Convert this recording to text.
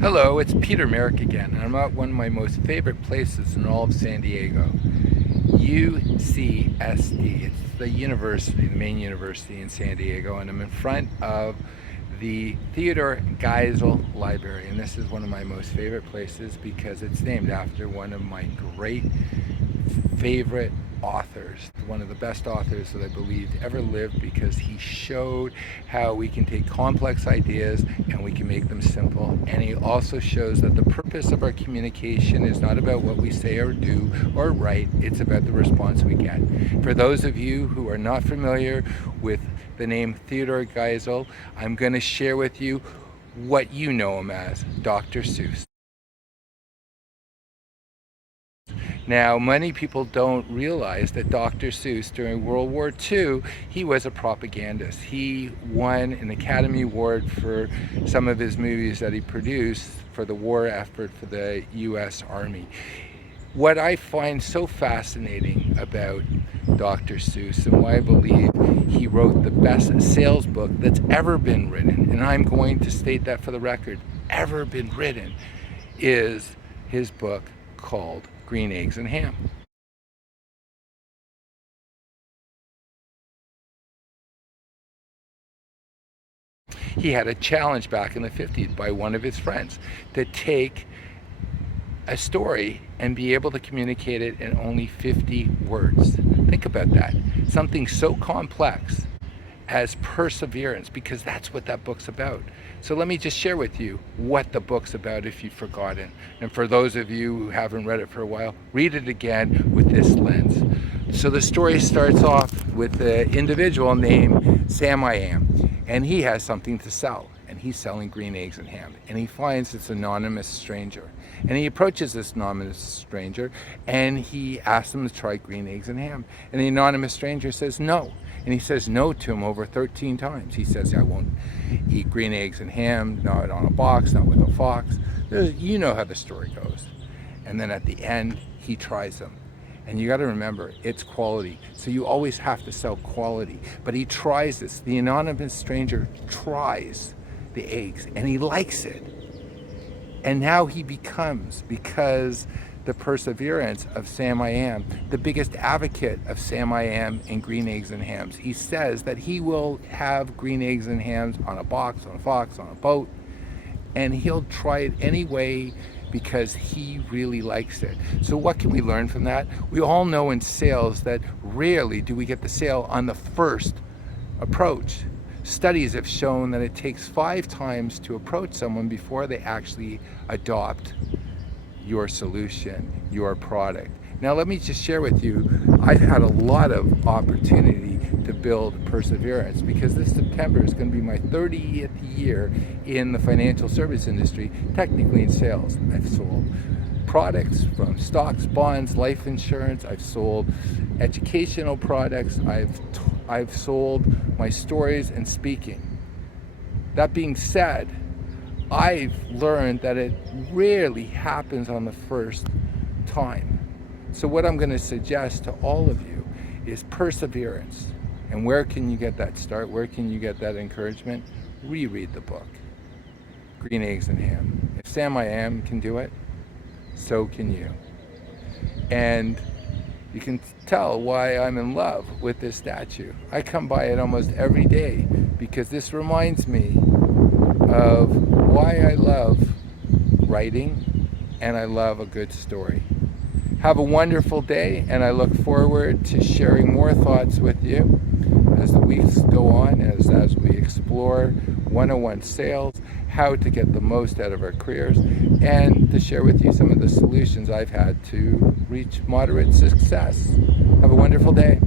Hello, it's Peter Merrick again, and I'm at one of my most favorite places in all of San Diego, UCSD. It's the university, the main university in San Diego, and I'm in front of the Theodore Geisel Library. And this is one of my most favorite places because it's named after one of my great favorite authors, one of the best authors that I believe ever lived, because he showed how we can take complex ideas and we can make them simple. And he also shows that the purpose of our communication is not about what we say or do or write, it's about the response we get. For those of you who are not familiar with the name Theodore Geisel, I'm going to share with you what you know him as, Dr. Seuss. Now, many people don't realize that Dr. Seuss, during World War II, he was a propagandist. He won an Academy Award for some of his movies that he produced for the war effort for the U.S. Army. What I find so fascinating about Dr. Seuss, and why I believe he wrote the best sales book that's ever been written, and I'm going to state that for the record, ever been written, is his book called Green Eggs and Ham. He had a challenge back in the 50s by one of his friends to take a story and be able to communicate it in only 50 words. Think about that. Something so complex as perseverance, because that's what that book's about. So let me just share with you what the book's about if you've forgotten. And for those of you who haven't read it for a while, read it again with this lens. So the story starts off with the individual named Sam I Am, and he has something to sell, and he's selling green eggs and ham, and he finds this anonymous stranger, and he approaches this anonymous stranger and he asks him to try green eggs and ham, and the anonymous stranger says no, and he says no to him over 13 times. He says, I won't eat green eggs and ham, not on a box, not with a fox. You know how the story goes. And then at the end, he tries them. And you got to remember, it's quality. So you always have to sell quality. But he tries this. The anonymous stranger tries the eggs, and he likes it. And now he becomes, because the perseverance of Sam I Am, the biggest advocate of Sam I Am and green eggs and hams. He says that he will have green eggs and hams on a box, on a fox, on a boat, and he'll try it anyway because he really likes it. So what can we learn from that? We all know in sales that rarely do we get the sale on the first approach. Studies have shown that it takes 5 times to approach someone before they actually adopt your solution, your product. Now let me just share with you, I've had a lot of opportunity to build perseverance, because this September is going to be my 30th year in the financial service industry, technically in sales. I've sold products from stocks, bonds, life insurance. I've sold educational products. I've sold my stories and speaking. That being said, I've learned that it rarely happens on the first time. So what I'm going to suggest to all of you is perseverance. And where can you get that start? Where can you get that encouragement? Reread the book, Green Eggs and Ham. If Sam I Am can do it, so can you. And you can tell why I'm in love with this statue. I come by it almost every day because this reminds me of why I love writing and I love a good story. Have a wonderful day, and I look forward to sharing more thoughts with you as the weeks go on, as we explore 101 sales, how to get the most out of our careers, and to share with you some of the solutions I've had to reach moderate success. Have a wonderful day.